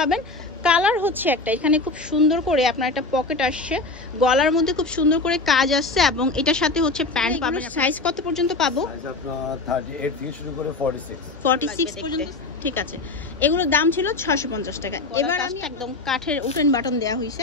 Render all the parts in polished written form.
পাবেন, কালার হচ্ছে একটা, এখানে খুব সুন্দর করে আপনার একটা পকেট আসছে, গলার মধ্যে খুব সুন্দর করে কাজ আসছে এবং এটার সাথে হচ্ছে প্যান্ট পাবেন। সাইজ কত পর্যন্ত পাবো? সাইজ আপনার 38 থেকে শুরু করে 46 পর্যন্ত। ঠিক আছে, এগুলোর দাম ছিল 650 টাকা। এবার আমি একদম কাঠের উঠেন বাটন দেওয়া হয়েছে,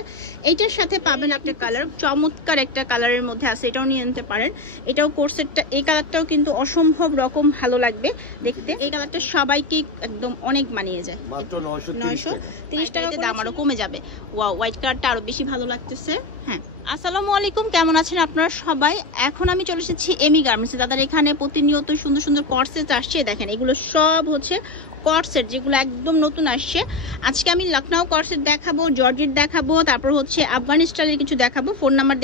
এইটার সাথে পাবেন একটা কালার, চমৎকার একটা কালারের মধ্যে আছে, এটাও নিয়ে নিতে পারেন। এটাও কোর্সেটটা, এই কালারটাও কিন্তু অসম্ভব রকম ভালো লাগবে দেখতে। এই কালারটা সবাইকে একদম অনেক মানিয়ে যায়, মাত্র 930 টাকা, দাম আরো কমে যাবে। ওয়াও, হোয়াইট কালারটা আরো বেশি ভালো লাগতেছে। হ্যাঁ, আসসালামু আলাইকুম, কেমন আছেন আপনারা সবাই? এখন আমি চলে এসেছি এমি গার্মেন্টসে। তাদের এখানে প্রতিনিয়ত সুন্দর সুন্দর কর্সেট আসছে, দেখেন এগুলো সব হচ্ছে কর্সেট যেগুলো একদম নতুন আসছে। আজকে আমি লখনউ কর্সেট দেখাবো, জর্জেট দেখাবো, তারপর হচ্ছে আফগান স্টাইলের কিছু দেখাবো। ফোন নাম্বার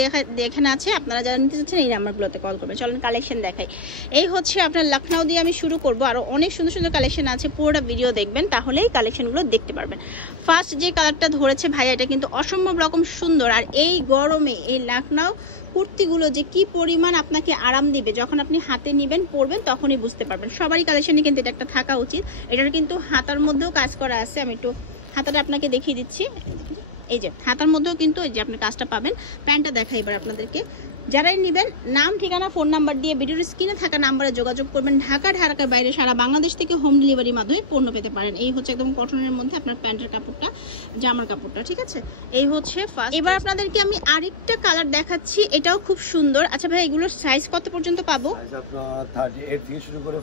এখানে আছে, আপনারা যারা নিতে চাচ্ছেন এই নাম্বারগুলোতে কল করবেন। চলেন কালেকশন দেখাই। এই হচ্ছে আপনার লখনউ দিয়ে আমি শুরু করবো, আরো অনেক সুন্দর সুন্দর কালেকশন আছে, পুরোটা ভিডিও দেখবেন তাহলেই কালেকশনগুলো দেখতে পারবেন। ফার্স্ট যে কালারটা ধরেছে ভাইয়া, এটা কিন্তু অসম্ভব রকম সুন্দর, আর এই গরমে এই লখনউ কুর্তিগুলো যে কি পরিমাণ আপনাকে আরাম দিবে, যখন আপনি হাতে নেবেন পরবেন তখনই বুঝতে পারবেন। সবারই কালেকশনে কিন্তু এটা একটা থাকা উচিত। এটার কিন্তু হাতার মধ্যেও কাজ করা আছে, আমি একটু হাতাটা আপনাকে দেখিয়ে দিচ্ছি। এই যে হাতার মধ্যেও কিন্তু এই যে আপনি কাজটা পাবেন। প্যান্টটা দেখাই এবার আপনাদেরকে। যারাই নেবেন নাম, ঠিকানা, ফোন নাম্বার দিয়ে ভিডিওর স্ক্রিনে থাকা নাম্বারে যোগাযোগ করবেন। ঢাকার বাইরে সারা বাংলাদেশ থেকে হোম ডেলিভারির মাধ্যমে পণ্য পেতে পারেন। এই হচ্ছে একদম কটনের মধ্যে আপনার প্যান্টের কাপড়টা, জামার কাপড়টা, ঠিক আছে? এই হচ্ছে ফার্স্ট। এবার আপনাদেরকে আমি আরেকটা কালার দেখাচ্ছি, এটাও খুব সুন্দর। আচ্ছা ভাই, এগুলোর সাইজ কত পর্যন্ত পাবো? সাইজ আপনার 38 থেকে শুরু করে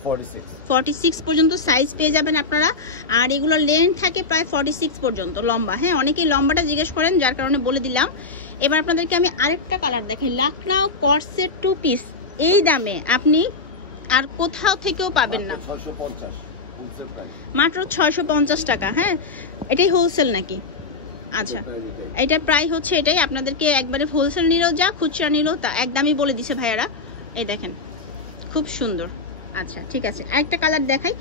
46 পর্যন্ত সাইজ পেয়ে যাবেন আপনারা। আর এগুলোর লেন্থ থাকে প্রায় 46 পর্যন্ত লম্বা। হ্যাঁ, অনেকেই লম্বাটা জিজ্ঞেস করেন, যার কারণে বলে দিলাম। এবার আপনাদেরকে আমি আরেকটা কালার দেখাই, লখনউ কর্সেট 2 পিস। এই দামে আপনি আর কোথাও থেকেও পাবেন না, 650 হোলসেল প্রাইস, মাত্র 650 টাকা। হ্যাঁ, এটাই হোলসেল নাকি? আচ্ছা, এটা প্রায় হচ্ছে এটাই। আপনাদেরকে একবারে হোলসেল নিলেও যা, খুচরা নিলেও তা, একদমই বলে দিছে ভাইয়ারা। এই দেখেন খুব সুন্দর। আচ্ছা ঠিক আছে, আরেকটা কালার দেখাই।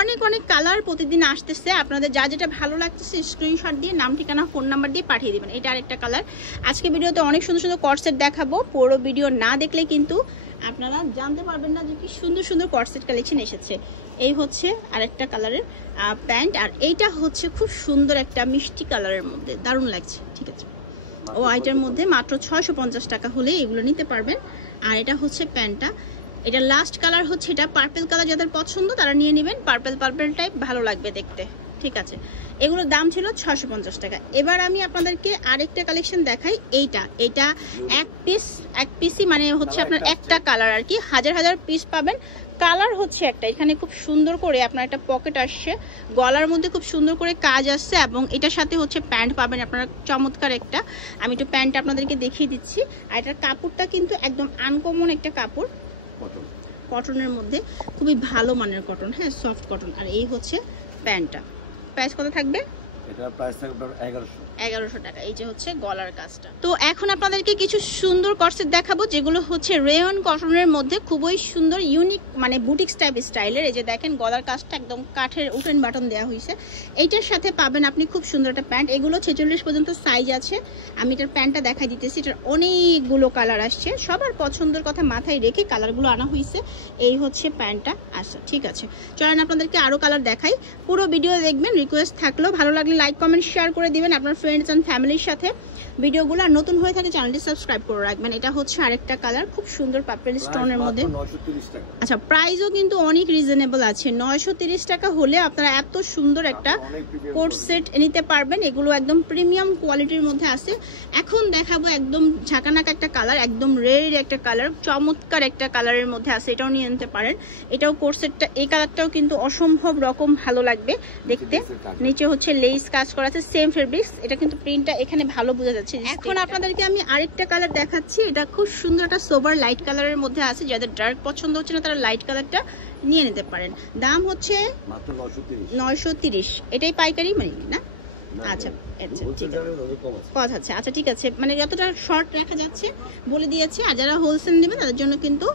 অনেক অনেক কালার প্রতিদিন আসতেছে, আপনাদের যা যেটা ভালো লাগতেছে স্ক্রিনশট দিয়ে নাম, ঠিকানা, ফোন নাম্বার দিয়ে পাঠিয়ে দিবেন। এটা আরেকটা কালার। আজকে ভিডিওতে অনেক সুন্দর সুন্দর কর্সেট দেখাবো, পুরো ভিডিও না দেখলে কিন্তু আপনারা জানতে পারবেন না যে কি সুন্দর সুন্দর কর্সেট কালেকশন এসেছে। এই হচ্ছে আরেকটা কালারের প্যান্ট, আর এইটা হচ্ছে খুব সুন্দর একটা মিষ্টি কালারের মধ্যে, দারুণ লাগছে। ঠিক আছে, ও আইটার মধ্যে মাত্র 650 টাকা হলে এগুলো নিতে পারবেন। আর এটা হচ্ছে প্যান্টটা, এটা লাস্ট কালার হচ্ছে এটা পার্পল কালার, যাদের পছন্দ তারা নিয়ে নেবেন, পার্পল টাইপ ভালো লাগবে দেখতে। ঠিক আছে, এগুলোর দাম ছিল 650 টাকা। এবার আমি আপনাদেরকে আরেকটা কালেকশন দেখাই। এটা এক পিসই মানে হচ্ছে আপনার একটা কালার আর কি, হাজার পিস পাবেন। কালার হচ্ছে একটা, এখানে খুব সুন্দর করে আপনার একটা পকেট আসছে, গলার মধ্যে খুব সুন্দর করে কাজ আসছে এবং এটার সাথে হচ্ছে প্যান্ট পাবেন আপনারা, চমৎকার একটা। আমি একটু প্যান্টটা আপনাদেরকে দেখিয়ে দিচ্ছি। আর এটার কাপড়টা কিন্তু একদম আনকমন একটা কাপড়, কটনের মধ্যে খুবই ভালো মানের কটন। হ্যাঁ, সফট কটন। আর এই হচ্ছে প্যান্টটা। প্রাইস কত থাকবে? এটা প্রাইস থাকবে 1100 টাকা। এই যে হচ্ছে গলার কাজটা। তো এখন আপনাদেরকে কিছু সুন্দর কর্সেট দেখাবো, যেগুলো হচ্ছে রেয়ন কটনের মধ্যে, খুবই সুন্দর ইউনিক, মানে বুটিক্স টাইপ স্টাইলের। এই যে দেখেন গলার কাজটা একদম কাঠের উঠেন বাটন দেওয়া হয়েছে। এইটার সাথে পাবেন আপনি খুব সুন্দর একটা প্যান্ট। এগুলো 46 পর্যন্ত সাইজ আছে। আমি এটার প্যান্টটা দেখাই দিতেছি। এটার অনেকগুলো কালার আসছে, সবার পছন্দের কথা মাথায় রেখে কালারগুলো আনা হয়েছে। এই হচ্ছে প্যান্টটা। আচ্ছা ঠিক আছে, চলেন আপনাদেরকে আরো কালার দেখাই। পুরো ভিডিও দেখবেন, রিকোয়েস্ট থাকলো ভালো লাগলে লাইক, কমেন্ট, শেয়ার করে দিবেন আপনার ফ্রেন্ডস এন্ড ফ্যামিলির সাথে। ভিডিওগুলো আর নতুন হয়ে থাকে চ্যানেলটি সাবস্ক্রাইব করে রাখবেন। এটা হচ্ছে আরেকটা কালার, খুব সুন্দর পার্পল স্টোনের মধ্যে। আচ্ছা, প্রাইসও কিন্তু অনেক রিজনেবল আছে। 930 টাকা হলে আপনারা এত সুন্দর একটা কোট সেট নিতে পারবেন। এগুলো একদম প্রিমিয়াম কোয়ালিটির মধ্যে আছে। এখন দেখাবো একদম ঝাঁকানাকা একটা কালার, একদম রেড একটা কালার, চমৎকার একটা কালারের মধ্যে আছে, এটাও নিয়ে নিতে পারেন। এটাও কোট সেটটা, এই কালারটাও কিন্তু অসম্ভব রকম ভালো লাগবে দেখতে। নিচে হচ্ছে লেস কাজ করা আছে, সেম ফেব্রিক্স। এটা কিন্তু প্রিন্টটা এখানে ভালো বোঝা যাচ্ছে। এখন আপনাদেরকে আমি আরেকটা কালার দেখাচ্ছি। এটা খুব সুন্দর একটা সোবার লাইট কালারের মধ্যে আছে, যাদের ডার্ক পছন্দ হচ্ছে না তারা লাইট কালারটা নিয়ে নিতে পারেন। দাম হচ্ছে মাত্র 930। এটাই পাইকারি মানে না? আচ্ছা কথা আছে। আচ্ছা ঠিক আছে, মানে যতটা শর্ট রাখা যাচ্ছে বলে দিয়েছি। আর যারা হোলসেল নেবে তাদের জন্য কিন্তু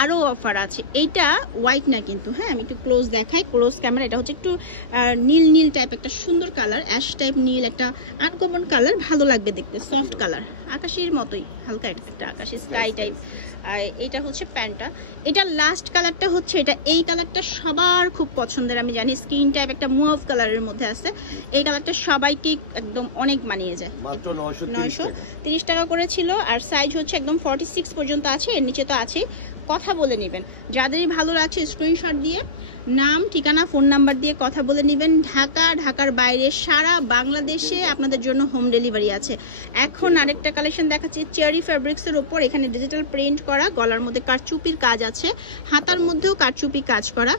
আরো অফার আছে। এইটা হোয়াইট না কিন্তু, হ্যাঁ আমি একটু ক্লোজ দেখাই, ক্লোজ ক্যামেরা। এটা হচ্ছে একটু নীল টাইপ একটা সুন্দর কালার, অ্যাশ টাইপ নীল, একটা আনকমন কালার, ভালো লাগবে দেখতে, সফট কালার, আকাশের মতোই হালকা একটা আকাশি স্কাই টাইপ। আর এটা হচ্ছে প্যান্টটা। এটা লাস্ট কালারটা হচ্ছে এটা, এই কালারটা সবার খুব পছন্দের, আমি জানি। স্কিন টাইপ একটা মুভ কালারের মধ্যে আছে, এই কালারটা সবাই সবাইকে একদম অনেক মানিয়ে যায়। মাত্র 930 টাকা করে ছিল। আর সাইজ হচ্ছে একদম 46 পর্যন্ত আছে, এর নিচে তো আছে। কথা বলে নেবেন, যাদেরই ভালো লাগছে স্ক্রিনশট দিয়ে নাম, ঠিকানা, ফোন নাম্বার দিয়ে কথা বলে নেবেন। ঢাকা, ঢাকার বাইরে, সারা বাংলাদেশে আপনাদের জন্য হোম ডেলিভারি আছে। এখন আরেকটা কালেকশন দেখাচ্ছি চেরি ফ্যাব্রিক্সের ওপর, এখানে ডিজিটাল প্রিন্ট করা, গলার মধ্যে কারচুপির কাজ আছে, হাতার মধ্যেও কারচুপি কাজ করা।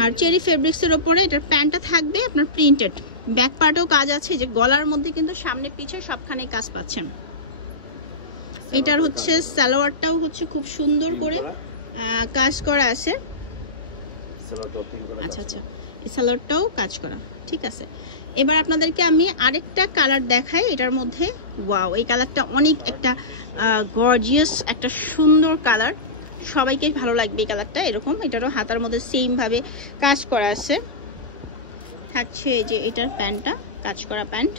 আর চেরি ফেব্রিক্সের ওপরে এটার প্যান্টটা থাকবে আপনার প্রিন্টেড, ব্যাক পার্টেও কাজ আছে, যে গলার মধ্যে কিন্তু সামনে পিছে সবখানে কাজ পাচ্ছেন। এটার হচ্ছে সালোয়ারটাও হচ্ছে খুব সুন্দর করে কাজ করা আছে। আচ্ছা আচ্ছা, এই সালোয়ারটাও কাজ করা, ঠিক আছে। এবার আপনাদেরকে আমি আরেকটা কালার দেখাই এটার মধ্যে। ওয়াও, এই কালারটা অনেক একটা গর্জিয়াস, একটা সুন্দর কালার, সবাইকে ভালো লাগবে এই কালারটা। এরকম এটারও হাতার মধ্যে সেম ভাবে কাজ করা আছে, থাকছে এই যে এটার প্যান্টটা কাজ করা প্যান্ট।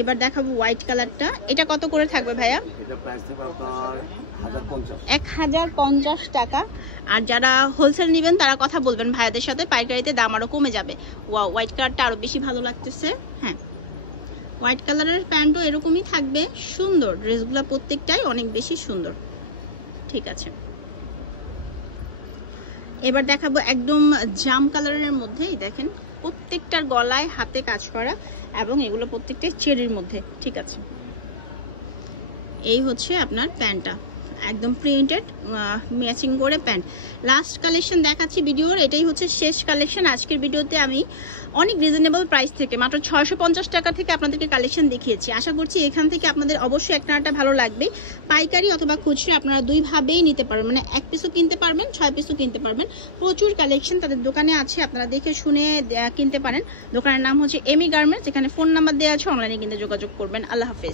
এবার দেখাবো হোয়াইট কালারটা, এটা কত করে থাকবে ভাইয়া? এটা প্রাইস থাকবে আপনার 1050 টাকা। আর যারা হোলসেল নেবেন তারা কথা বলবেন ভাইয়াদের সাথে, পাইকারিতে দাম আরো কমে যাবে। ওয়াও, হোয়াইট কালারটা আরো বেশি ভালো লাগতেছে। হ্যাঁ, হোয়াইট কালারের প্যান্টও এরকমই থাকবে, সুন্দর। ড্রেসগুলো প্রত্যেকটাই অনেক বেশি সুন্দর, ঠিক আছে। এবার দেখাবো একদম জাম কালারের মধ্যে, দেখেন প্রত্যেকটার গলায় হাতে কাজ করা, এবং এগুলো প্রত্যেকটাই চেরির মধ্যে, ঠিক আছে। এই হচ্ছে আপনার প্যান্টটা, একদম প্রিন্টেড ম্যাচিং করে প্যান্ট। লাস্ট কালেকশন দেখাচ্ছি ভিডিওর, এটাই হচ্ছে শেষ কালেকশন আজকের ভিডিওতে। আমি অনেক রিজনেবল প্রাইস থেকে মাত্র 650 টাকা থেকে আপনাদেরকে কালেকশন দেখিয়েছি। আশা করছি এখান থেকে আপনাদের অবশ্যই একটা ভালো লাগবে। পাইকারি অথবা খুচরা আপনারা দুইভাবেই নিতে পারবেন, মানে 1 পিসও কিনতে পারবেন, 6 পিসও কিনতে পারবেন। প্রচুর কালেকশন তাদের দোকানে আছে, আপনারা দেখে শুনে কিনতে পারেন। দোকানের নাম হচ্ছে এমি গার্মেন্টস, এখানে ফোন নাম্বার দেওয়া আছে, অনলাইনে কিনতে যোগাযোগ করবেন। আল্লাহ হাফেজ।